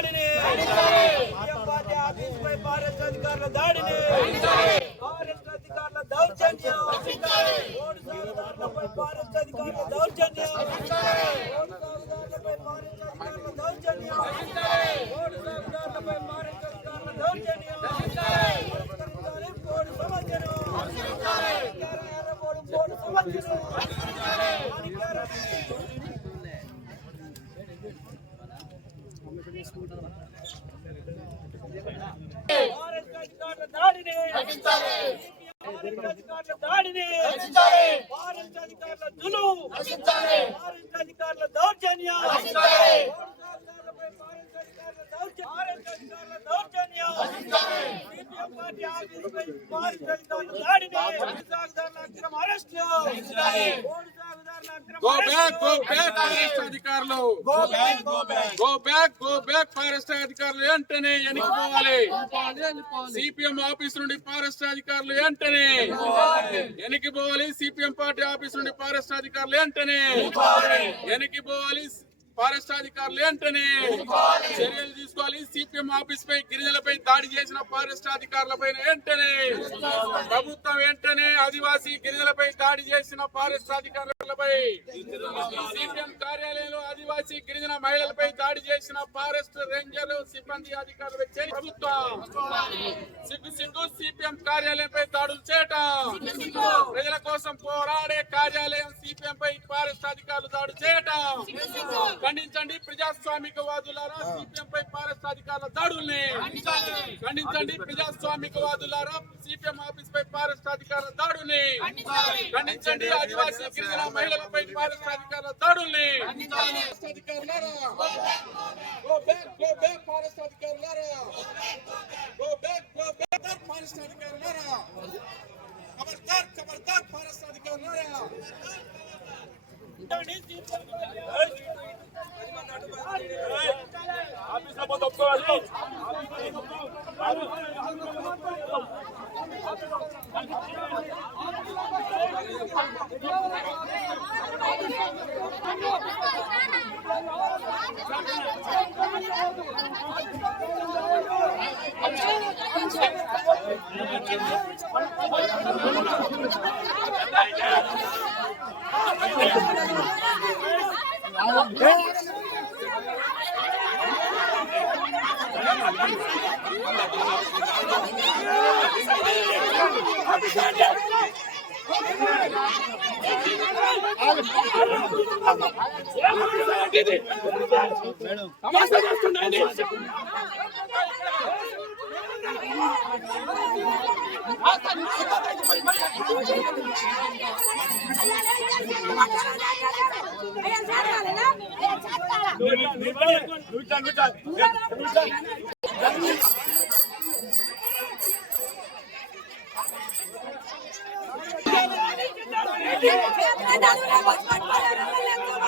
దాడిని. CM party office పై forest అధికారుల దాడిని ఫారెస్ట్ అధికారుల దౌర్జన్యం ఓడు సాగుదారులపై ఫారెస్ట్ అధికారుల దౌర్జన్యం ఓడు సాగుదారులపై ఫారెస్ట్ అధికారుల దౌర్జన్యం ఓడు సాగుదారులపై ఫారెస్ట్ అధికారుల దౌర్జన్యం పరిష్కరించాలి పోడు సమస్యను ఎర్రబోడు పోడు సమస్యను మాణిక్యాల ఫారెస్ట్ అధికారుల దాడిని ఫారెస్ట్ అధికారుల దాడిని ఫారెస్ట్ అధికారుల దులు ఫారెస్ట్ అధికారుల దౌర్జన్యం ఫారెస్ట్లపై ఫారెస్ట్ అధికారుల దౌర్జన్యం ఫారెస్ట్ అధికారుల దౌర్జన్యం సిపిఎం పార్టీ ఫారెస్ట్ అధికారుల దాడిని. అరెస్ట్ ఓడు సాగుదారుల అక్రమ go back go arrest back forest అధికారులు. Go back go back forest అధికారులు వెంటనే వెనక్కిపోవాలి సిపిఎం ఆఫీస్ నుండి ఫారెస్ట్ అధికారులు వెంటనే వెనక్కిపోవాలి సిపిఎం పార్టీ ఆఫీస్ నుండి ఫారెస్ట్ అధికారులు వెంటనే వెనక్కిపోవాలి ఫారెస్ట్ అధికారులు వెంటనే చర్యలు తీసుకోవాలి. సిపిఎం ఆఫీస్ పై గిరిజనులపై దాడి చేసిన ఫారెస్ట్ అధికారులపై వెంటనే ప్రభుత్వం వెంటనే ఆదివాసీ గిరిజనులపై దాడి చేసిన ఫారెస్ట్ అధికారులపై సిపిఎం కార్య ఆదివాసీ గిరిజన మహిళలపై దాడి చేసిన ఫారెస్ట్ రేంజర్ సిబ్బంది అధికారులు చర్య ప్రభుత్వం సిగ్గు సిగ్గు సిపిఎం కార్యాలయంపై దాడులు చేయటం. ప్రజల కోసం పోరాడే కార్యాలయం సిపిఎం పై ఫారెస్ట్ అధికారులు దాడి చేయటం. ఖండించండి ప్రజాస్వామిక వాదులారా సిపిఎం పై ఫారెస్ట్ అధికారుల దాడుల్ని. ఖండించండి ప్రజాస్వామిక వాదులారా సిపిఎం ఆఫీస్ పై ఫారెస్ట్ అధికారుల దాడుల్ని. ఖండించండి ఆదివాసీ గిరిజన మహిళలపై ఫారెస్ట్ అధికారుల దాడుల్ని. అధికారులారా go back go back forest అధికారులారా go back go back forest అధికారులారా ఖబర్దార్ ఖబర్దార్ ఫారెస్ట్ అధికారులారా మేడం. చేస్తుండీ Ayo, Thank you.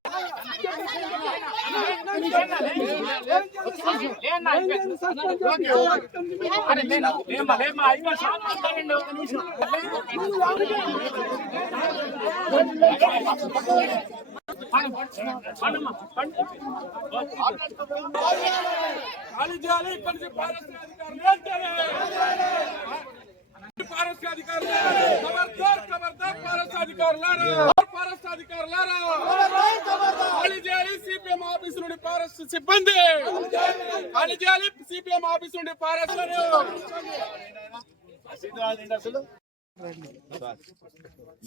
ఖాళీ చేయాలి ఇక్కడి నుంచి ఫారెస్ట్ అధికారులు వెంటనే ఫారెస్ట్ అధికారులు ఖబర్దార్ ఖబర్దార్ ఫారెస్ట్ అధికారులారా ఫారెస్ట్ అధికారులారా ఖాళీ చేయాలి సిపిఎం ఆఫీస్ నుండి ఫారెస్ట్ సిబ్బంది. ఖాళీ చేయాలి సిపిఎం ఆఫీస్ నుండి ఫారెస్ట్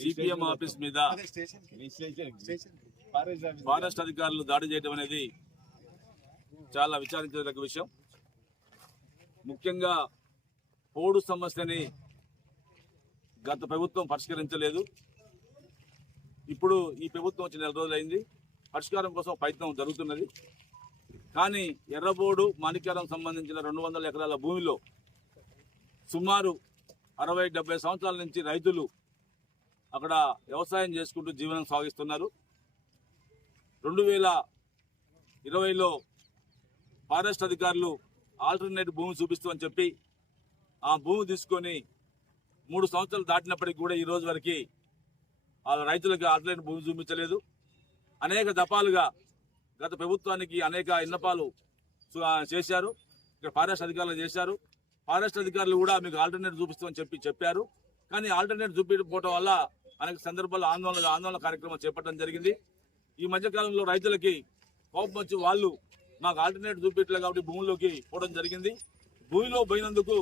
సిపిఎం ఆఫీస్ మీద ఫారెస్ట్ అధికారులు దాడి చేయడం అనేది చాలా విచారించదగ్గ విషయం. ముఖ్యంగా పోడు సమస్యని గత ప్రభుత్వం పరిష్కరించలేదు. ఇప్పుడు ఈ ప్రభుత్వం వచ్చి నెల రోజులైంది. పరిష్కారం కోసం ప్రయత్నం జరుగుతున్నది. కానీ ఎర్రబోడు మాణిక్యారం సంబంధించిన రెండు వందల ఎకరాల భూమిలో సుమారు అరవై డెబ్బై సంవత్సరాల నుంచి రైతులు అక్కడ వ్యవసాయం చేసుకుంటూ జీవనం సాగిస్తున్నారు. రెండు వేల ఇరవైలో ఫారెస్ట్ అధికారులు ఆల్టర్నేట్ భూమి చూపిస్తామని చెప్పి ఆ భూమి తీసుకొని మూడు సంవత్సరాలు దాటినప్పటికీ కూడా ఈ రోజు వరకు వాళ్ళ రైతులకు ఆల్టర్నేట్ భూమి చూపించలేదు. అనేక దఫాలుగా గత ప్రభుత్వానికి అనేక విన్నపాలు చేశారు. ఇక్కడ ఫారెస్ట్ అధికారులు చేశారు. ఫారెస్ట్ అధికారులు కూడా మీకు ఆల్టర్నేట్ చూపిస్తామని చెప్పి చెప్పారు. కానీ ఆల్టర్నేట్ చూపించకపోవడం వల్ల అనేక సందర్భాల్లో ఆందోళన ఆందోళన కార్యక్రమం చేపట్టడం జరిగింది. ఈ మధ్యకాలంలో రైతులకి కోపం వచ్చి వాళ్ళు మాకు ఆల్టర్నేట్ చూపించలేదు కాబట్టి భూమిలోకి పోవడం జరిగింది. భూమిలో పోయినందుకు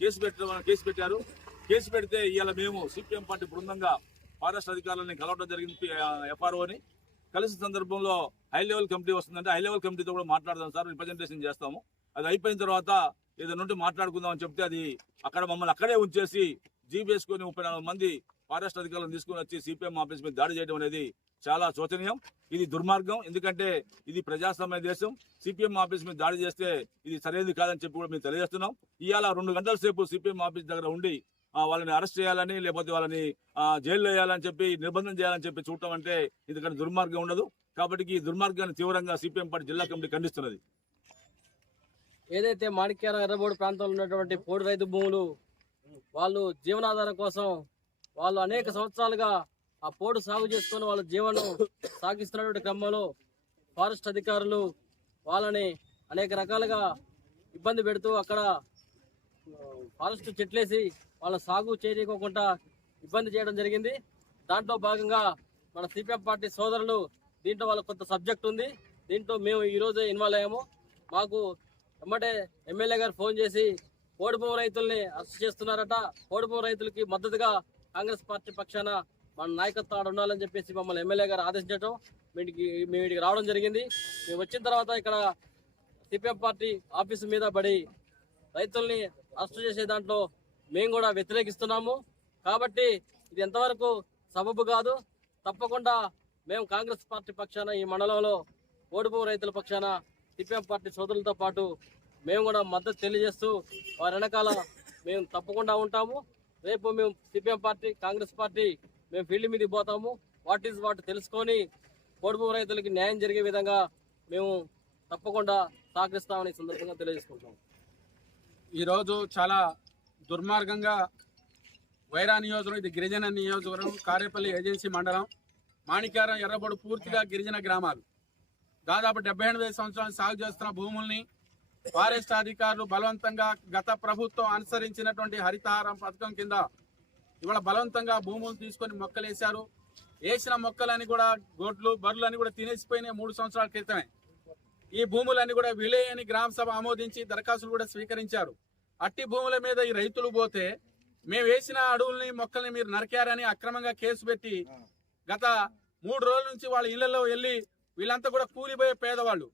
కేసు పెట్టడం కేసు పెట్టారు. కేసు పెడితే ఇవాళ మేము సిపిఎం పార్టీ బృందంగా ఫారెస్ట్ అధికారులని కలవడం జరిగింది ఎఫ్ఆర్ఓని. కలిసిన సందర్భంలో హై లెవెల్ కమిటీ వస్తుందంటే హై లెవెల్ కమిటీతో కూడా మాట్లాడదాం సార్ రిప్రజెంటేషన్ చేస్తాము. అది అయిపోయిన తర్వాత ఏదైనా ఉంటే మాట్లాడుకుందాం అని చెప్తే అది అక్కడ మమ్మల్ని అక్కడే ఉంచేసి జీప్ వేసుకొని ముప్పై నాలుగు మంది ఫారెస్ట్ అధికారులను తీసుకొని వచ్చి సిపిఎం ఆఫీస్ మీద దాడి చేయడం అనేది చాలా శోచనీయం. ఇది దుర్మార్గం. ఎందుకంటే ఇది ప్రజాస్వామ్య దేశం. సిపిఎం ఆఫీస్ మీద దాడి చేస్తే ఇది సరైనది కాదని చెప్పి కూడా మేము తెలియజేస్తున్నాం. ఇవాళ రెండు గంటల సేపు సిపిఎం ఆఫీస్ దగ్గర ఉండి వాళ్ళని అరెస్ట్ చేయాలని లేకపోతే వాళ్ళని జైల్లో వేయాలని చెప్పి నిర్బంధం చేయాలని చెప్పి చూడటం అంటే ఎందుకంటే దుర్మార్గం ఉండదు. కాబట్టి ఈ దుర్మార్గాన్ని తీవ్రంగా సిపిఎం పార్టీ జిల్లా కమిటీ ఖండిస్తున్నది. ఏదైతే మాణిక్యాల ఎర్రబోడు ప్రాంతంలో ఉన్నటువంటి పోడు రైతు భూములు వాళ్ళు జీవనాధారం కోసం వాళ్ళు అనేక సంవత్సరాలుగా ఆ పోడు సాగు చేసుకొని వాళ్ళ జీవనం సాగిస్తున్నటువంటి క్రమంలో ఫారెస్ట్ అధికారులు వాళ్ళని అనేక రకాలుగా ఇబ్బంది పెడుతూ అక్కడ ఫారెస్ట్ చెట్లేసి వాళ్ళ సాగు చేయకోకుండా ఇబ్బంది చేయడం జరిగింది. దాంట్లో భాగంగా మన సిపిఎం పార్టీ సోదరులు దీంట్లో వాళ్ళ కొంత సబ్జెక్ట్ ఉంది. దీంట్లో మేము ఈరోజు ఇన్వాల్వ్ అయ్యాము. మాకు ఎమ్మటే ఎమ్మెల్యే గారు ఫోన్ చేసి పోడుభూమి రైతుల్ని అరెస్ట్ చేస్తున్నారట. పోడుభూమి రైతులకి మద్దతుగా కాంగ్రెస్ పార్టీ పక్షాన మన నాయకత్వం ఆడ ఉండాలని చెప్పేసి మమ్మల్ని ఎమ్మెల్యే గారు ఆదేశించడం వీటికి మేము వీటికి రావడం జరిగింది. మేము వచ్చిన తర్వాత ఇక్కడ సిపిఎం పార్టీ ఆఫీసు మీద పడి రైతుల్ని అరెస్ట్ చేసే దాంట్లో మేము కూడా వ్యతిరేకిస్తున్నాము. కాబట్టి ఇది ఎంతవరకు సబబు కాదు. తప్పకుండా మేము కాంగ్రెస్ పార్టీ పక్షాన ఈ మండలంలో ఓడిపో రైతుల పక్షాన సిపిఎం పార్టీ సోదరులతో పాటు మేము కూడా మద్దతు తెలియజేస్తూ వారి వెనకాల మేము తప్పకుండా ఉంటాము. రేపు మేము సిపిఎం పార్టీ కాంగ్రెస్ పార్టీ మేము ఫీల్డ్ మీదకి పోతాము. వాట్ ఈజ్ వాట్ తెలుసుకొని పొడుపు రైతులకి న్యాయం జరిగే విధంగా మేము తప్పకుండా సహకరిస్తామని సందర్భంగా తెలియజేసుకుంటాము ఈరోజు చాలా దుర్మార్గంగా వైరా నియోజకవర్గం ఇది గిరిజన నియోజకవర్గం కారేపల్లి ఏజెన్సీ మండలం మాణిక్యారం ఎర్రబడు పూర్తిగా గిరిజన గ్రామాలు. దాదాపు డెబ్బై ఎనిమిది సంవత్సరాలు సాగు చేస్తున్న భూముల్ని ఫారెస్ట్ అధికారులు బలవంతంగా గత ప్రభుత్వం అనుసరించినటువంటి హరితహారం పథకం కింద ఇవాళ బలవంతంగా భూములు తీసుకొని మొక్కలు వేశారు వేసిన మొక్కలని కూడా గొడ్లు బర్రెలు అని కూడా తినేసిపోయినాయి మూడు సంవత్సరాల క్రితమే. ఈ భూములన్నీ కూడా వీలేయని గ్రామ సభ ఆమోదించి దరఖాస్తులు కూడా స్వీకరించారు. అట్టి భూముల మీద ఈ రైతులు పోతే మేము వేసిన అడవుల్ని మొక్కల్ని మీరు నరికారని అక్రమంగా కేసు పెట్టి గత మూడు రోజుల నుంచి వాళ్ళ ఇళ్ళలో వెళ్ళి వీళ్ళంతా కూడా కూలిపోయే పేదవాళ్ళు.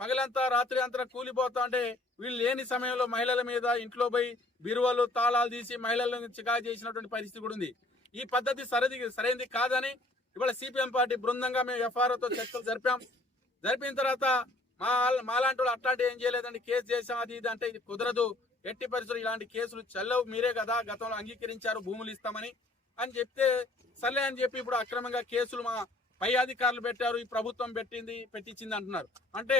పగలంతా రాత్రి అంతా కూలిపోతా అంటే వీళ్ళు లేని సమయంలో మహిళల మీద ఇంట్లో పోయి బీరువాలు తాళాలు తీసి మహిళలను చికా చేసినటువంటి పరిస్థితి కూడా ఉంది. ఈ పద్ధతి సరిది సరైనది కాదని ఇవాళ సిపిఎం పార్టీ బృందంగా మేము ఎఫ్ఆర్ఓతో చర్చలు జరిపాం. జరిపిన తర్వాత మా మాలాంటి వాళ్ళు అట్లాంటి ఏం చేయలేదండి. కేసు చేసాం అది ఇది అంటే ఇది కుదరదు. ఎట్టి పరిస్థితులు ఇలాంటి కేసులు చల్లవు. మీరే కదా గతంలో అంగీకరించారు భూములు ఇస్తామని. అని చెప్తే సర్లే అని చెప్పి ఇప్పుడు అక్రమంగా కేసులు మా పై అధికారులు పెట్టారు ఈ ప్రభుత్వం పెట్టింది పెట్టించింది అంటున్నారు. అంటే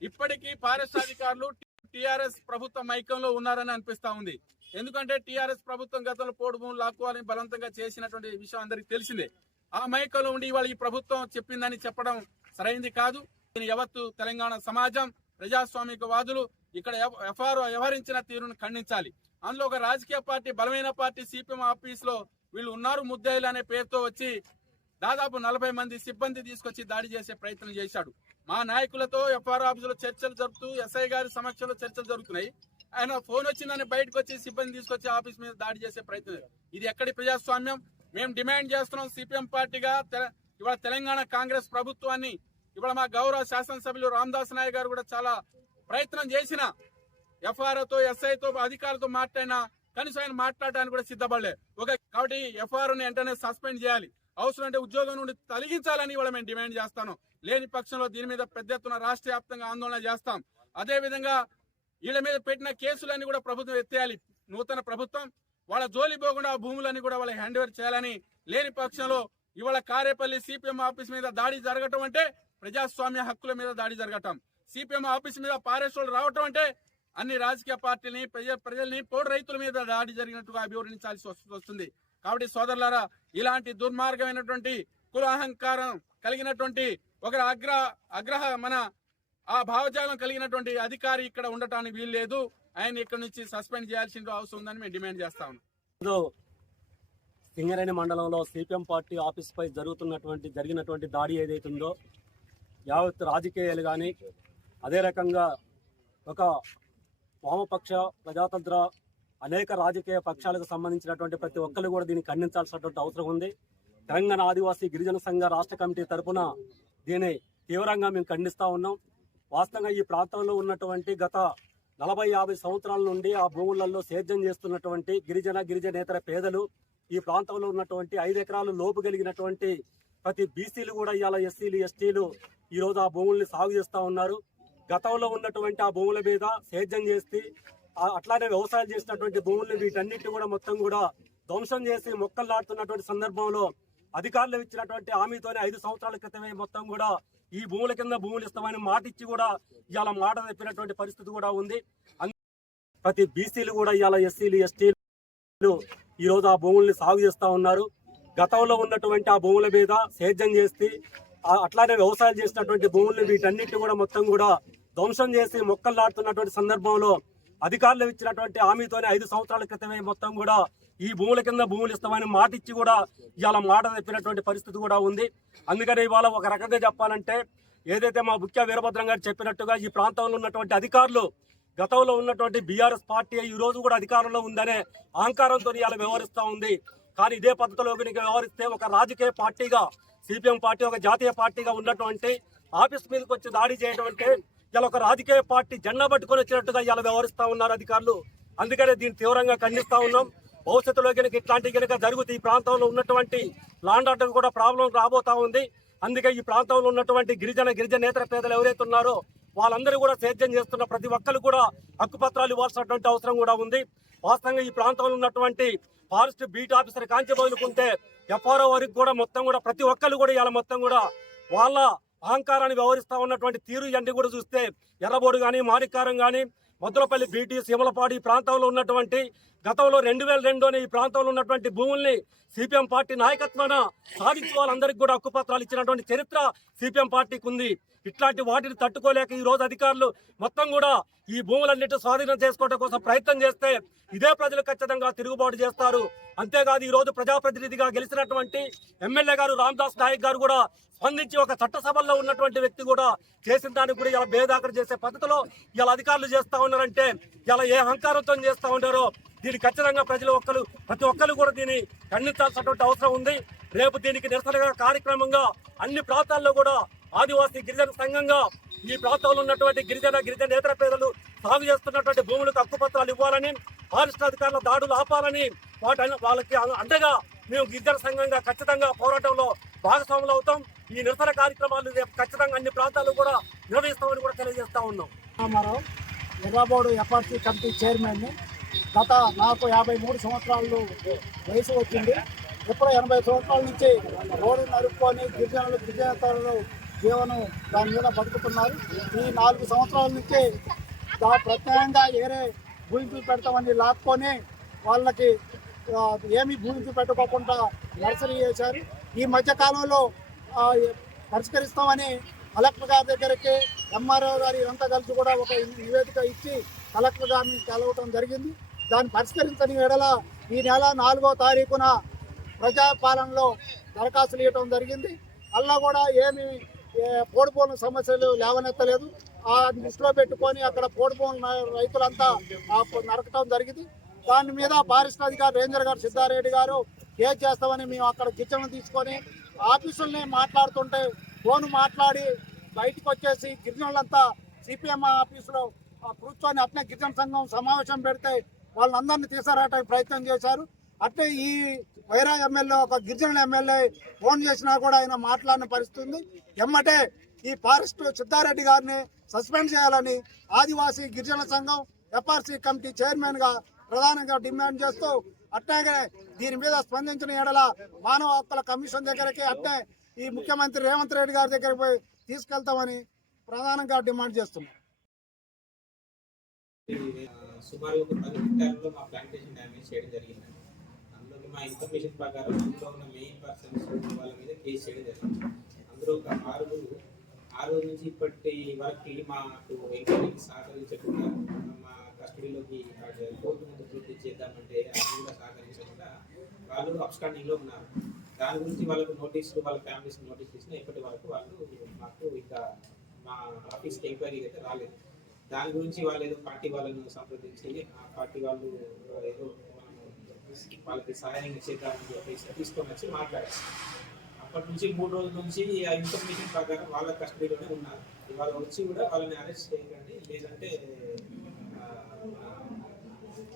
ఇప్పటికీ ఫారెస్ట్ అధికారులు టిఆర్ఎస్ ప్రభుత్వం మైకంలో ఉన్నారని అనిపిస్తా ఉంది. ఎందుకంటే టిఆర్ఎస్ ప్రభుత్వం గతంలో పోడు భూములు లాక్కోవాలని బలవంతంగా చేసినటువంటి విషయం అందరికీ తెలిసిందే. ఆ మైకంలో ఉండి ఇవాళ ఈ ప్రభుత్వం చెప్పిందని చెప్పడం సరైంది కాదు. యావత్తు తెలంగాణ సమాజం ప్రజాస్వామిక వాదులు ఇక్కడ ఎఫ్ఆర్ఓ వ్యవహరించిన తీరును ఖండించాలి. అందులో ఒక రాజకీయ పార్టీ బలమైన పార్టీ సిపిఎం ఆఫీస్లో వీళ్ళు ఉన్నారు ముద్దాయిలు అనే పేరుతో వచ్చి దాదాపు నలభై మంది సిబ్బంది తీసుకొచ్చి దాడి చేసే ప్రయత్నం చేశాడు. మా నాయకులతో ఎఫ్ఆర్ ఆఫీసులో చర్చలు జరుపుతూ ఎస్ఐ గారి సమక్షంలో చర్చలు జరుగుతున్నాయి. ఆయన ఫోన్ వచ్చిందని బయటకు వచ్చి సిబ్బంది తీసుకొచ్చి ఆఫీస్ మీద దాడి చేసే ప్రయత్నం ఇది ఎక్కడి ప్రజాస్వామ్యం? మేము డిమాండ్ చేస్తున్నాం సిపిఎం పార్టీగా ఇవాళ తెలంగాణ కాంగ్రెస్ ప్రభుత్వాన్ని ఇవాళ మా గౌరవ శాసనసభ్యులు రామదాస్ నాయక్ గారు కూడా చాలా ప్రయత్నం చేసిన ఎఫ్ఆర్ఓతో ఎస్ఐతో అధికారులతో మాట్లాడినా కనీసం ఆయన మాట్లాడడానికి కూడా సిద్ధపడలే ఒక కాబట్టి ఎఫ్ఆర్ని వెంటనే సస్పెండ్ చేయాలి. అవసరం అంటే ఉద్యోగం నుండి తొలగించాలని ఇవాళ మేము డిమాండ్ చేస్తాను. లేని పక్షంలో దీని మీద పెద్ద ఎత్తున రాష్ట్ర వ్యాప్తంగా ఆందోళన చేస్తాం. అదే విధంగా వీళ్ళ మీద పెట్టిన కేసులన్నీ కూడా ప్రభుత్వం ఎత్తేయాలి. నూతన ప్రభుత్వం వాళ్ళ జోలి పోకుండా ఆ భూములన్నీ కూడా వాళ్ళ హ్యాండ్ ఓవర్ చేయాలని లేని పక్షంలో ఇవాళ కారేపల్లి సిపిఎం ఆఫీస్ మీద దాడి జరగటం అంటే ప్రజాస్వామ్య హక్కుల మీద దాడి జరగటం. సిపిఎం ఆఫీస్ మీద పారేశ్వరులు రావటం అంటే అన్ని రాజకీయ పార్టీలని ప్రజ ప్రజల్ని పోడు రైతుల మీద దాడి జరిగినట్టుగా అభివర్ణించాల్సి వస్తుంది. కాబట్టి సోదరులారా ఇలాంటి దుర్మార్గమైనటువంటి కుల అహంకారం కలిగినటువంటి ఒక అగ్ర అగ్రహ మన ఆ భావజాలం కలిగినటువంటి అధికారి ఇక్కడ ఉండటానికి వీలు లేదు ఆయన ఇక్కడ నుంచి సస్పెండ్ చేయాల్సిన అవసరం ఉందని మేము డిమాండ్ చేస్తా ఉన్నాం. సింగరేణి మండలంలో సిపిఎం పార్టీ ఆఫీస్ పై జరుగుతున్నటువంటి జరిగినటువంటి దాడి ఏదైతుందో యావత్ రాజకీయాలు కానీ అదే రకంగా ఒక వామపక్ష ప్రజాతంత్ర అనేక రాజకీయ పక్షాలకు సంబంధించినటువంటి ప్రతి ఒక్కరు కూడా దీన్ని ఖండించాల్సినటువంటి అవసరం ఉంది. తెలంగాణ ఆదివాసీ గిరిజన సంఘ రాష్ట్ర కమిటీ తరపున దీన్ని తీవ్రంగా మేము ఖండిస్తూ ఉన్నాం. వాస్తవంగా ఈ ప్రాంతంలో ఉన్నటువంటి గత నలభై యాభై సంవత్సరాల నుండి ఆ భూములలో సేద్యం చేస్తున్నటువంటి గిరిజన గిరిజనేతర పేదలు ఈ ప్రాంతంలో ఉన్నటువంటి ఐదు ఎకరాలు లోపు కలిగినటువంటి ప్రతి బీసీలు కూడా ఇవాళ ఎస్సీలు ఎస్టీలు ఈ రోజు ఆ భూముల్ని సాగు చేస్తా ఉన్నారు. గతంలో ఉన్నటువంటి ఆ భూముల మీద సేద్యం చేసి అట్లానే వ్యవసాయం చేసినటువంటి భూముల్ని వీటన్నిటి కూడా మొత్తం కూడా ధ్వంసం చేసి మొక్కలు నాటుతున్నటువంటి సందర్భంలో అధికారులు ఇచ్చినటువంటి హామీతోనే ఐదు సంవత్సరాల క్రితమే మొత్తం కూడా ఈ భూముల కింద భూములు ఇస్తామని మాట ఇచ్చి కూడా ఇవాళ మాట తప్పినటువంటి పరిస్థితి కూడా ఉంది. ప్రతి బీసీలు కూడా ఇవాళ ఎస్సీలు ఎస్టీలు ఈ రోజు ఆ భూముల్ని సాగు చేస్తా ఉన్నారు. గతంలో ఉన్నటువంటి ఆ భూముల మీద సేద్యం చేసి అట్లానే వ్యవసాయం చేసినటువంటి భూముల్ని వీటన్నిటిని కూడా మొత్తం కూడా ధ్వంసం చేసి మొక్కలు నాటుతున్నటువంటి సందర్భంలో అధికారులు ఇచ్చినటువంటి హామీతోనే ఐదు సంవత్సరాల క్రితమే మొత్తం కూడా ఈ భూముల కింద భూములు ఇస్తామని మాట ఇచ్చి కూడా ఇవాళ మాట తప్పినటువంటి పరిస్థితి కూడా ఉంది. అందుకని ఇవాళ ఒక రకంగా చెప్పాలంటే ఏదైతే మా ముఖ్య వీరభద్రం గారు చెప్పినట్టుగా ఈ ప్రాంతంలో ఉన్నటువంటి అధికారులు గతంలో ఉన్నటువంటి బీఆర్ఎస్ పార్టీ ఈ రోజు కూడా అధికారంలో ఉందనే అహంకారంతో ఇవాళ వ్యవహరిస్తూ ఉంది. కానీ ఇదే పద్ధతిలో కనుక వ్యవహరిస్తే ఒక రాజకీయ పార్టీగా సిపిఎం పార్టీ ఒక జాతీయ పార్టీగా ఉన్నటువంటి ఆఫీస్ మీదకి వచ్చి దాడి చేయడం అంటే ఇలా ఒక రాజకీయ పార్టీ జెండా పట్టుకొని వచ్చినట్టుగా ఇలా వ్యవహరిస్తూ ఉన్నారు అధికారులు. అందుకనే దీన్ని తీవ్రంగా ఖండిస్తూ ఉన్నాం. భవిష్యత్తులో కనుక ఇట్లాంటివి కనుక జరుగుతూ ఈ ప్రాంతంలో ఉన్నటువంటి లాండ్ ఆర్డర్ కూడా ప్రాబ్లం రాబోతా ఉంది. అందుకే ఈ ప్రాంతంలో ఉన్నటువంటి గిరిజన గిరిజన నేతల పేదలు ఎవరైతే ఉన్నారో వాళ్ళందరూ కూడా సేద్యం చేస్తున్న ప్రతి ఒక్కరు కూడా హక్కుపత్రాలు ఇవ్వాల్సినటువంటి అవసరం కూడా ఉంది. వాస్తవంగా ఈ ప్రాంతంలో ఉన్నటువంటి ఫారెస్ట్ బీట్ ఆఫీసర్ కాంచి బదులుకుంటే ఎఫ్ఆర్ఓ వరకు కూడా మొత్తం కూడా ప్రతి ఒక్కరు కూడా ఇలా మొత్తం కూడా వాళ్ళ అహంకారాన్ని వ్యవహరిస్తూ ఉన్నటువంటి తీరు ఇవన్నీ కూడా చూస్తే ఎర్రబోడు కానీ మారికారం కానీ మొదలపల్లి బీటీ సీమలపాడు ఈ ప్రాంతంలో ఉన్నటువంటి గతంలో రెండు వేల రెండులోనే ఈ ప్రాంతంలో ఉన్నటువంటి భూముల్ని సిపిఎం పార్టీ నాయకత్వాన సాధించు వాళ్ళందరికీ కూడా హక్కుపత్రాలు ఇచ్చినటువంటి చరిత్ర సిపిఎం పార్టీకి ఉంది. ఇట్లాంటి వాటిని తట్టుకోలేక ఈ రోజు అధికారులు మొత్తం కూడా ఈ భూములన్నిటి స్వాధీనం చేసుకోవడం కోసం ప్రయత్నం చేస్తే ఇదే ప్రజలు ఖచ్చితంగా తిరుగుబాటు చేస్తారు. అంతేకాదు ఈ రోజు ప్రజాప్రతినిధిగా గెలిచినటువంటి ఎమ్మెల్యే గారు రామ్దాస్ నాయక్ గారు కూడా స్పందించి ఒక చట్టసభల్లో ఉన్నటువంటి వ్యక్తి కూడా చేసిన దానికి కూడా ఇలా బేదాఖలు చేసే పద్ధతిలో ఇలా అధికారులు చేస్తా ఉన్నారంటే ఇలా ఏ అహంకారంతో చేస్తా ఉన్నారో దీన్ని ఖచ్చితంగా ప్రజలు ఒక్కరు ప్రతి ఒక్కరు కూడా దీన్ని ఖండించాల్సినటువంటి అవసరం ఉంది. రేపు దీనికి నిరసనగా కార్యక్రమంగా అన్ని ప్రాంతాల్లో కూడా ఆదివాసీ గిరిజన సంఘంగా ఈ ప్రాంతంలో ఉన్నటువంటి గిరిజన గిరిజన గిరిజనేతర పేదలు సాగు చేస్తున్నటువంటి భూములకు హక్కుపత్రాలు ఇవ్వాలని ఫారెస్ట్ అధికారుల దాడులు ఆపాలని వాటి వాళ్ళకి అండగా మేము గిరిజన సంఘంగా ఖచ్చితంగా పోరాటంలో భాగస్వాములు అవుతాం. ఈ నిరసన కార్యక్రమాలు రేపు ఖచ్చితంగా అన్ని ప్రాంతాలు కూడా నిర్వహిస్తామని కూడా తెలియజేస్తా ఉన్నాం. Ramarao Errabodu FRC committee chairman గత నాకు యాభై మూడు సంవత్సరాలు వయసు వచ్చింది. ఎప్పుడో ఎనభై సంవత్సరాల నుంచి రోడ్డు నరుక్కొని గిరిజనులు గిరిజనేతలు జీవనం దాని మీద బతుకుతున్నారు. ఈ నాలుగు సంవత్సరాల నుంచి దా ప్రత్యేకంగా ఏరే భూమికి పెడతామని లాక్కొని వాళ్ళకి ఏమి ఏమీ భూమికి పెట్టుకోకుండా నర్సరీ చేశారు. ఈ మధ్యకాలంలో పరిష్కరిస్తామని కలెక్టర్ గారి దగ్గరికి ఎంఆర్ఓ గారి ఇదంతా కలిసి కూడా ఒక నివేదిక ఇచ్చి కలెక్టర్ గారిని కలవటం జరిగింది. దాన్ని పరిష్కరించని ఎడల ఈ నెల నాలుగో తారీఖున ప్రజాపాలనలో దరఖాస్తులు ఇవ్వటం జరిగింది. అలా కూడా ఏమి ఏ, పోడుపోని సమస్యలు లేవనెత్తలేదు. ఆ దృష్టిలో పెట్టుకొని అక్కడ పోడుపోని రైతులంతా నరకటం జరిగింది. దాని మీద ఫారెస్ట్ అధికారి రేంజర్ గారు సిద్ధారెడ్డి గారు ఏం చేస్తామని మేము అక్కడ కిచెన్ తీసుకొని ఆఫీసుల్ని మాట్లాడుతుంటే ఫోన్ మాట్లాడి బయటకు వచ్చేసి గిరిజనులంతా సిపిఎం ఆఫీసులో ఆ, కూర్చొని అట్నే గిరిజన సంఘం సమావేశం పెడితే వాళ్ళందరినీ తీసుకురావడానికి ప్రయత్నం చేశారు. అట్లే ఈ వైరా ఎమ్మెల్యే ఒక గిరిజనుల ఎమ్మెల్యే ఫోన్ చేసినా కూడా ఆయన మాట్లాడిన పరిస్థితి ఉంది ఎమ్మటే ఈ ఫారెస్ట్ సిద్ధారెడ్డి గారిని సస్పెండ్ చేయాలని ఆదివాసీ గిరిజన సంఘం ఎఫ్ఆర్సీ కమిటీ చైర్మన్గా ప్రధానంగా డిమాండ్ చేస్తూ అట్లాగే దీని మీద స్పందించిన ఎడల మానవ హక్కుల కమిషన్ దగ్గరికి అట్టే ఈ ముఖ్యమంత్రి రేవంత్ రెడ్డి గారి దగ్గరికి పోయి తీసుకెళ్తామని ప్రధానంగా డిమాండ్ చేస్తున్నాం. సుమారు ఒక పది హెక్టార్లో మా ప్లాంటేషన్ డ్యామేజ్ చేయడం జరిగింది అందులోకి మా ఇన్ఫర్మేషన్ ప్రకారం అందులో ఉన్న మెయిన్ పర్సన్స్ వాళ్ళ మీద కేసు చేయడం జరిగింది. అందులో ఒక ఆరుగురు ఆ రోజు నుంచి ఇప్పటి వరకు మాకు ఎంక్వైరీకి సహకరించకుండా మా కస్టడీలోకి కోర్టు ముందు పూర్తి చేద్దామంటే అది కూడా సహకరించకుండా వాళ్ళు అబ్స్టాండింగ్లో ఉన్నారు. దాని గురించి వాళ్ళకు నోటీసులు వాళ్ళ ఫ్యామిలీస్ నోటీస్ ఇచ్చిన ఇప్పటి వరకు వాళ్ళు మాకు ఇంకా మా ఆఫీస్కి ఎంక్వైరీ అయితే రాలేదు. దాని గురించి వాళ్ళు ఏదో పార్టీ వాళ్ళను సంప్రదించి ఆ పార్టీ వాళ్ళు ఏదో వాళ్ళకి సహాయం చేద్దామని చెప్పేసి తీసుకొని వచ్చి మాట్లాడారు అప్పటి నుంచి మూడు రోజుల నుంచి ఆ ఇన్ఫర్మేషన్ ప్రకారం వాళ్ళ కస్టడీలోనే ఉన్నారు. ఇవాళ వచ్చి కూడా వాళ్ళని అరెస్ట్ చేయకండి లేదంటే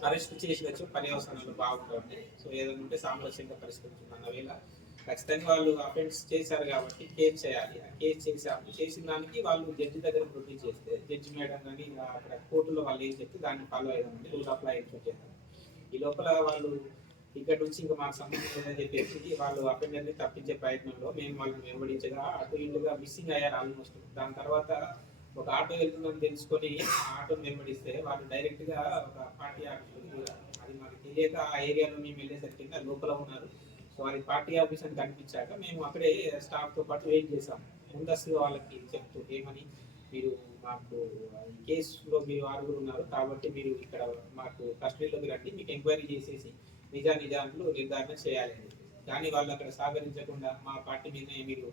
అరెస్ట్ చేసి వచ్చి అవసరాలు బాగుంటుంది సో ఏదైనా ఉంటే సామరస్యంగా పరిష్కరించుకున్న వేళ ఖచ్చితంగా వాళ్ళు అఫెన్స్ చేశారు కాబట్టి కేసు చేయాలి. ఆ కేసు చేశాము చేసిన దానికి వాళ్ళు జడ్జి దగ్గర ప్రొడ్యూస్ చేస్తే జడ్జి మేడం కానీ అక్కడ కోర్టులో వాళ్ళు ఏం చెప్తే దాన్ని ఫాలో అయ్యామంటే రూల్ అప్లై చేశారు ఈ లోపల వాళ్ళు ఇక్కడ నుంచి ఇంకా మాకు సంబంధం లేదని చెప్పేసి వాళ్ళు అఫెండర్ని తప్పించే ప్రయత్నంలో మేము వాళ్ళని వెంబడించగా అటు ఇటుగా మిస్సింగ్ అయ్యారు ఆల్మోస్ట్ దాని తర్వాత ఒక ఆటో వెళ్తుందని తెలుసుకొని ఆటో ఆటోని వెంబడిస్తే వాళ్ళు డైరెక్ట్గా ఒక పార్టీ ఆఫీస్లోకి అది మాకు తెలియక ఆ ఏరియాలో మేము వెళ్ళేసరికి లోపల ఉన్నారు. సో అది పార్టీ ఆఫీస్ అని కనిపించాక మేము అక్కడే eh, స్టాఫ్తో పాటు వెయిట్ చేసాం. ముందస్తుగా వాళ్ళకి చెప్తూ ఏమని? మీరు మాకు ఈ కేసులో మీరు ఆరుగురు ఉన్నారు కాబట్టి మీరు ఇక్కడ మాకు కస్టడీలోకి రండి మీకు ఎంక్వైరీ చేసేసి నిజా నిజాంతులు నిర్ధారణ చేయాలి కానీ వాళ్ళు అక్కడ సహకరించకుండా మా పార్టీ మీదనే మీరు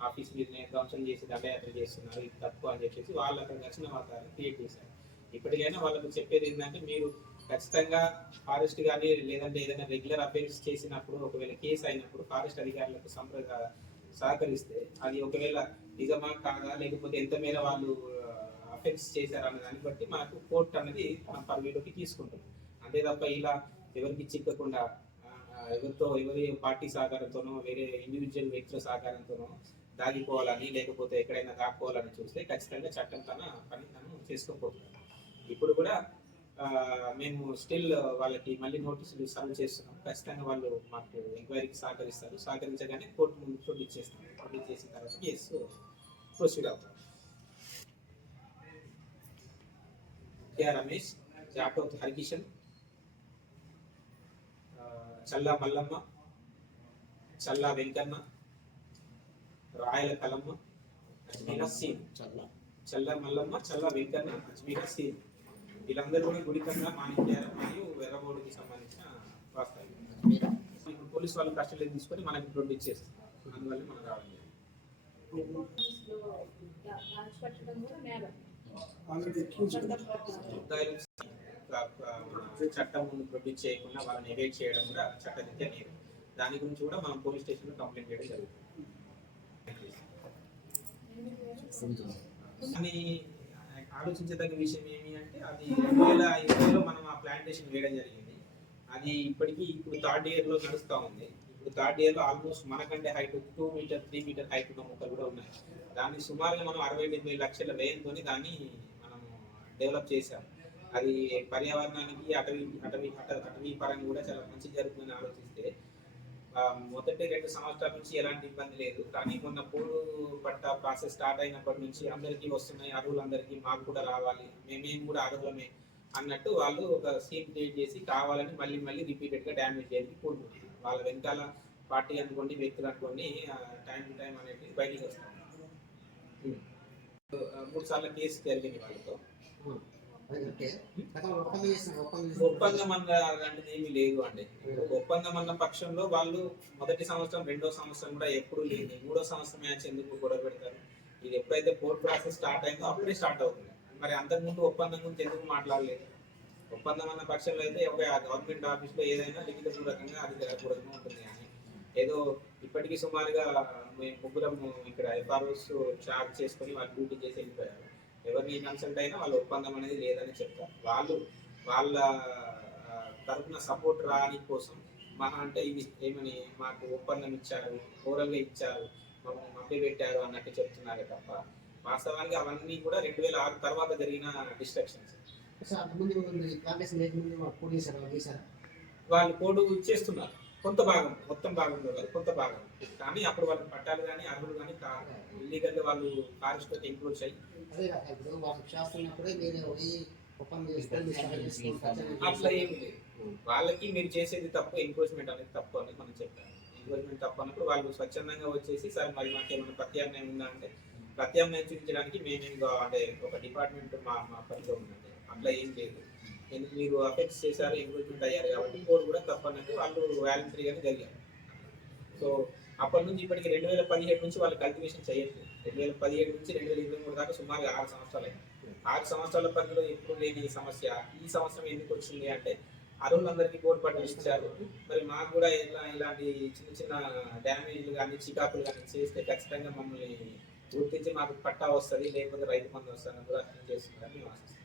ఆఫీస్ మీదనే ధ్వంసం చేసి దండయాత్ర చేస్తున్నారు. ఇది తప్పు అని చెప్పేసి వాళ్ళు అక్కడ ఘర్షణ వాతావరణం క్రియేట్ చేశారు. ఇప్పటికైనా వాళ్ళకు చెప్పేది ఏంటంటే మీరు ఖచ్చితంగా ఫారెస్ట్ కానీ లేదంటే ఏదైనా రెగ్యులర్ అఫైర్స్ చేసినప్పుడు ఒకవేళ కేసు అయినప్పుడు ఫారెస్ట్ అధికారులకు సంప్రద సహకరిస్తే అది ఒకవేళ నిజమా కాదా లేకపోతే ఎంత మేర వాళ్ళు అఫెన్స్ చేశారు అన్న దాన్ని బట్టి మనకు కోర్టు అనేది మన పరిధిలోకి తీసుకుంటుంది అంతే తప్ప ఇలా ఎవరికి చిక్కకుండా ఎవరితో ఎవరి పార్టీ సహకారంతోనో వేరే ఇండివిజువల్ వ్యక్తుల సహకారంతోనో దాగిపోవాలని లేకపోతే ఎక్కడైనా దాక్కోవాలని చూస్తే ఖచ్చితంగా చట్టం తన పని తను చేసుకోకపోతుంది ఇప్పుడు కూడా మేము స్టిల్ వాళ్ళకి మళ్ళీ నోటీసులు సర్వ్ చేస్తున్నాం. ఖచ్చితంగా వాళ్ళు మాకు ఎంక్వైరీకి సహకరిస్తారు. సహకరించగానే కోర్టు ముందు ప్రొడ్యూస్ చేస్తాం ప్రొడ్యూస్ చేసిన తర్వాత కేసు ప్రొసీడ్ అవుతాం. కె రమేష్ జాటోత్ హరికిషన్ చల్లా మల్లమ్మ చల్లా వెంకన్న రాయల కలమ్మ అజ్మీరా సీన్. చల్లా మల్లమ్మ చల్లా వెంకన్న అజ్మీరా సీన్. వీళ్ళందరూ కూడా గుడికన్నా మాణిక్యాల మరియు వెర్రబోడికి సంబంధించిన వాస్తవం. ఇప్పుడు పోలీసు వాళ్ళు కస్టడీలో తీసుకొని మనకి ప్రొడ్యూస్ చేస్తారు అందువల్ల మనం రావడం చట్టం ముందు ప్రొడ్యూస్ చేయకుండా వాళ్ళని ఎవేట్ చేయడం కూడా చట్టరీత్యా నేరం. దాని గురించి కూడా మనం పోలీస్ స్టేషన్లో కంప్లైంట్ చేయడం జరుగుతుంది. ఆలోచించదగ్గ విషయం ఏమి అంటే అది రెండు వేల ఇరవైలో మనం ఆ ప్లాంటేషన్ వేయడం జరిగింది. అది ఇప్పటికీ ఇప్పుడు థర్డ్ ఇయర్లో ఉంది. ఇప్పుడు థర్డ్ ఇయర్లో ఆల్మోస్ట్ మనకంటే height two metre three metre height ఉన్న మొక్కలు కూడా ఉన్నాయి. దాన్ని సుమారుగా మనం అరవై డెబ్బై లక్షల వ్యయంతో దాన్ని మనం డెవలప్ చేశాం. అది పర్యావరణానికి అటవీ అటవీ అటవీ పరంగా కూడా చాలా మంచి జరుగుతుందని ఆలోచిస్తే మొదటి రెండు సంవత్సరాల నుంచి ఎలాంటి ఇబ్బంది లేదు. కానీ మొన్న పూడు పట్ట ప్రాసెస్ స్టార్ట్ అయినప్పటి నుంచి అందరికీ వస్తున్నాయి అరువులు అందరికీ మాకు కూడా రావాలి మేమేం కూడా అర్హులమే అన్నట్టు వాళ్ళు ఒక సీన్ క్రియేట్ చేసి కావాలని మళ్ళీ మళ్ళీ రిపీటెడ్గా డ్యామేజ్ చేయాలి పూడుకుంటుంది వాళ్ళ వెనకాల పార్టీ అనుకోండి వ్యక్తులు అనుకోండి టైం టు టైం అనేది బయటికి వస్తాం మూడు సార్లు కేసు జరిగింది వాళ్ళతో. ఒప్పందం అన్న అలాంటిది ఏమీ లేదు అండి ఒప్పందం అన్న పక్షంలో వాళ్ళు మొదటి సంవత్సరం రెండో సంవత్సరం కూడా ఎప్పుడు లేదు మూడో సంవత్సరం మ్యాచ్ ఎందుకు గొడవ పెడతారు? ఇది ఎప్పుడైతే కోర్ట్ ప్రాసెస్ స్టార్ట్ అయిందో అప్పుడే స్టార్ట్ అవుతుంది. మరి అంతకుముందు ఒప్పందం గురించి ఎందుకు మాట్లాడలేదు? ఒప్పందం అన్న పక్షంలో అయితే ఒక గవర్నమెంట్ ఆఫీస్లో ఏదైనా లిఖిత పూర్వకంగా అది జరగకూడదు ఉంటుంది అని. ఏదో ఇప్పటికీ సుమారుగా మేము ముగ్గురం ఇక్కడ ఎఫ్ఆర్ఓస్ చార్జ్ చేసుకొని వాళ్ళు డ్యూటీ చేసి వెళ్ళిపోయారు. ఎవరిని కన్సల్ట్ అయినా వాళ్ళ ఒప్పందం అనేది లేదని చెప్తారు. వాళ్ళు వాళ్ళ ఆ, తరపున సపోర్ట్ రాని కోసం మహా అంటే ఇది ఏమని మాకు ఒప్పందం ఇచ్చారు ఓరల్గా ఇచ్చారు మమ్మల్ని మభ్య పెట్టారు అన్నట్టు చెప్తున్నారు తప్ప వాస్తవానికి అవన్నీ కూడా రెండు వేల ఆరు తర్వాత జరిగిన డిస్ట్రక్షన్స్ వాళ్ళు కోడు ఇచ్చేస్తున్నారు కొంత భాగం మొత్తం భాగం కాదు కొంత భాగం. కానీ అప్పుడు వాళ్ళకి పట్టాలు కానీ అర్హులు కానీ కాదు ఇల్లీగల్గా వాళ్ళు ఫారెస్ట్ ఎంక్రోచ్ అయ్యి. అట్లా ఏమి లేదు. వాళ్ళకి మీరు చేసేది తప్పు ఎంక్రోచ్మెంట్ అనేది తప్పు అని మనం చెప్పాము ఎంక్రోచ్మెంట్ తప్పు అన్నప్పుడు వాళ్ళు స్వచ్ఛందంగా వచ్చేసి సార్ మరి మాకు ఏమైనా ప్రత్యామ్నాయం ఉందా? అంటే ప్రత్యామ్నాయం చూపించడానికి మేమేం గా- అంటే ఒక డిపార్ట్మెంట్ మా మా పరిధిలో ఉందండి అట్లా ఏం లేదు. ఎందుకు మీరు అఫెక్ట్స్ చేశారు ఎంక్రోచ్మెంట్ అయ్యారు కాబట్టి కోర్టు కూడా తప్పు వాళ్ళు వాలంటరీగానే జరిగారు సో అప్పటి నుంచి ఇప్పటికి రెండు వేల పదిహేడు నుంచి వాళ్ళు కల్టివేషన్ చేయట్లేదు. రెండు వేల పదిహేడు నుంచి రెండు వేల ఇరవై మూడు దాకా సుమారుగా ఆరు సంవత్సరాలు అయింది. ఆరు సంవత్సరాల పరిధిలో ఎప్పుడు లేని సమస్య ఈ సంవత్సరం ఎందుకు వచ్చింది అంటే అరువులందరికీ కోర్టు పట్టు ఇచ్చారు. మరి మాకు కూడా ఇలా ఇలాంటి చిన్న చిన్న డ్యామేజ్లు కానీ చికాకులు కానీ చేస్తే ఖచ్చితంగా మమ్మల్ని గుర్తించి మాకు పట్టా వస్తుంది లేకపోతే రైతు మంది వస్తారని కూడా అర్థం చేస్తుందని మేము ఆశిస్తున్నాం.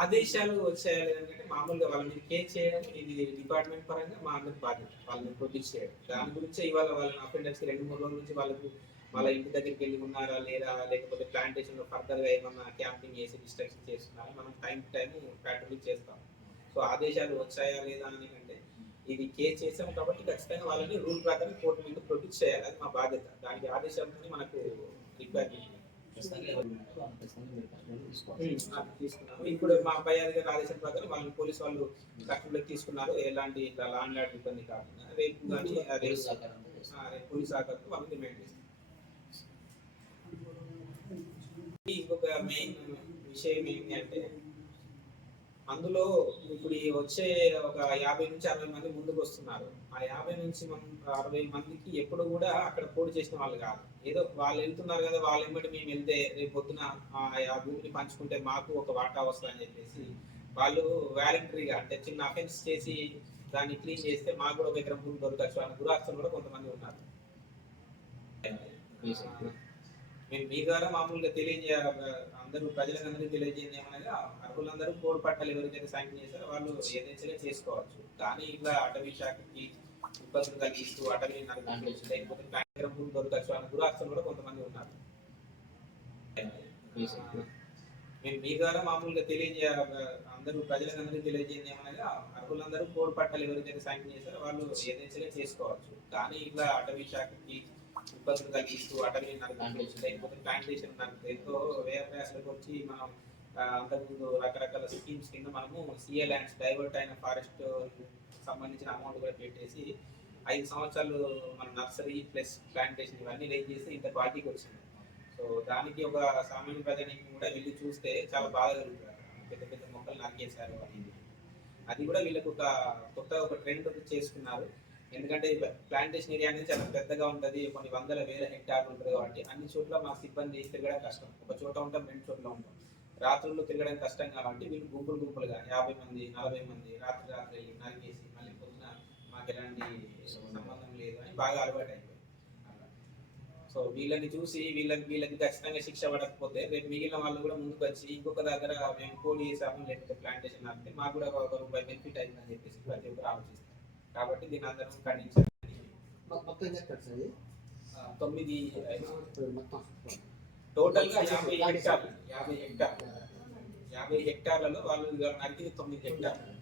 ఆదేశాలు వచ్చాయి లేదంటే మామూలుగా వాళ్ళ మీద కేర్ చేయడం ఇది డిపార్ట్మెంట్ పరంగా మా అందరికి బాధ్యత. వాళ్ళని ప్రొడ్యూస్ చేయడం. దాని గురించి ఇవాళ వాళ్ళని అఫెండర్స్ రెండు మూడు రోజుల నుంచి వాళ్ళకు వాళ్ళ ఇంటి దగ్గరికి వెళ్ళి ఉన్నారా లేదా లేకపోతే ప్లాంటేషన్లో ఫర్దర్గా ఏమన్నా క్యాంపింగ్ చేసి డిస్ట్రక్షన్ చేస్తున్నారా? మనం టైం టు టైం ప్యాట్రోలింగ్ చేస్తాం. సో ఆదేశాలు వచ్చాయా లేదా అని అంటే ఇది కేర్ చేసాం కాబట్టి ఖచ్చితంగా వాళ్ళని రూల్ ప్రకారం కోర్టు మీద ప్రొడ్యూస్ చేయాలి. అది మా బాధ్యత. దానికి ఆదేశాలతోనే మనకు రిక్వైర్మెంట్. ఇప్పుడు మా పై అధికారి ఆదేశం ప్రకారం వాళ్ళని పోలీసు వాళ్ళు కస్టడీలోకి తీసుకున్నారు. ఎలాంటి ఇట్లా లాండ్ ఆర్డర్ ఇబ్బంది కాకుండా రేపు కానీ రేపు పోలీస్ వాళ్ళని డిమాండ్ చేస్తాం ఇంకొక మెయిన్ విషయం ఏంటి అంటే అందులో ఇప్పుడు ఈ వచ్చే ఒక యాభై నుంచి అరవై మంది ముందుకు వస్తున్నారు ఆ యాభై నుంచి అరవై మందికి ఎప్పుడు కూడా అక్కడ పోటీ చేసిన వాళ్ళు కాదు. ఏదో వాళ్ళు వెళ్తున్నారు కదా వాళ్ళ వెంబడి మేము వెళ్తే రేపు పొద్దున ఆ భూమిని పంచుకుంటే మాకు ఒక వాటా వస్తుందని చెప్పేసి వాళ్ళు వాలంటరీగా అంటే చిన్న అఫెన్స్ చేసి దాన్ని క్లీన్ చేస్తే మాకు కూడా ఒక ఎకరం భూమి దొరకచ్చు అన్న దురాస్తులు కూడా కొంతమంది ఉన్నారు. మేము మీ ద్వారా మామూలుగా తెలియజే అందరూ ప్రజలకు అందరికీ తెలియజేయండి ఏమనగా అర్హులందరూ కోడి పట్టాలు ఎవరికైతే శాంక్షన్ చేస్తారో వాళ్ళు ఏదైనా చేసుకోవచ్చు. కానీ ఇట్లా అటవీ శాఖకి ఇబ్బందులు కలిగిస్తూ అటవీ లేకపోతే భూమి దొరకచ్చు అన్న దురాస్తులు కూడా కొంతమంది ఉన్నారు. మేము మీ ద్వారా మామూలుగా తెలియజే అందరూ ప్రజలకు అందరికీ తెలియజేయండి ఏమనగా అర్హులందరూ కోడి పట్టాలు ఎవరికైతే శాంక్షన్ చేస్తారో వాళ్ళు ఏదైనా చేసుకోవచ్చు. కానీ ఇట్లా అటవీ శాఖకి ఇబ్బందులు కలిగిస్తూ అటవీ నరకచ్చు లేకపోతే ప్లాంటేషన్ ఎంతో వేరే ప్రయాసాలకు వచ్చి మనం అంతకుముందు రకరకాల స్కీమ్స్ కింద మనము సిఏ ల్యాండ్స్ డైవర్ట్ అయిన ఫారెస్ట్ సంబంధించిన అమౌంట్ కూడా పెట్టేసి ఐదు సంవత్సరాలు మన నర్సరీ ప్లస్ ప్లాంటేషన్ ఇవన్నీ రేజ్ చేసి ఇంత క్వాలిటీకి వచ్చింది. సో దానికి ఒక సామాన్య ప్రజానికి కూడా వెళ్ళి చూస్తే చాలా బాగా జరుగుతుంది పెద్ద పెద్ద మొక్కలు నరికేశారు అనేది. అది కూడా వీళ్ళకు ఒక కొత్త ఒక ట్రెండ్ చేసుకున్నారు. ఎందుకంటే ప్లాంటేషన్ ఏరియా అనేది చాలా పెద్దగా ఉంటుంది కొన్ని వందల వేల హెక్టార్లు ఉంటుంది కాబట్టి అన్ని చోట్ల మా సిబ్బంది తిరగడం కష్టం. ఒక చోట ఉంటాం రెండు చోట్ల ఉంటాం. రాత్రుల్లో తిరగడం కష్టం కాబట్టి వీళ్ళు గుంపులు గుంపులుగా యాభై మంది నలభై మంది రాత్రి రాత్రి నరికేసి మళ్ళీ పొద్దున మాకు ఎలాంటి సంబంధం లేదు అని బాగా అలవాటు అయిపోయింది. సో వీళ్ళని చూసి వీళ్ళకి వీళ్ళకి ఖచ్చితంగా శిక్ష పడకపోతే రేపు మిగిలిన వాళ్ళు కూడా ముందుకు వచ్చి ఇంకొక దగ్గర మేము కోడి చేసాము లేకపోతే ప్లాంటేషన్ ఆపితే మాకు కూడా ఒక రూపాయి బెనిఫిట్ అయిందని చెప్పేసి ప్రతి ఒక్కరు ఆలోచిస్తారు. కాబట్టి దీని అందరం ఖండించాలి. మొత్తం అది ఆ, తొమ్మిది మొత్తం. టోటల్గా యాభై హెక్టార్లు. యాభై హెక్టార్లు. యాభై హెక్టార్లలో వాళ్ళు నరికింది తొమ్మిది హెక్టార్లు.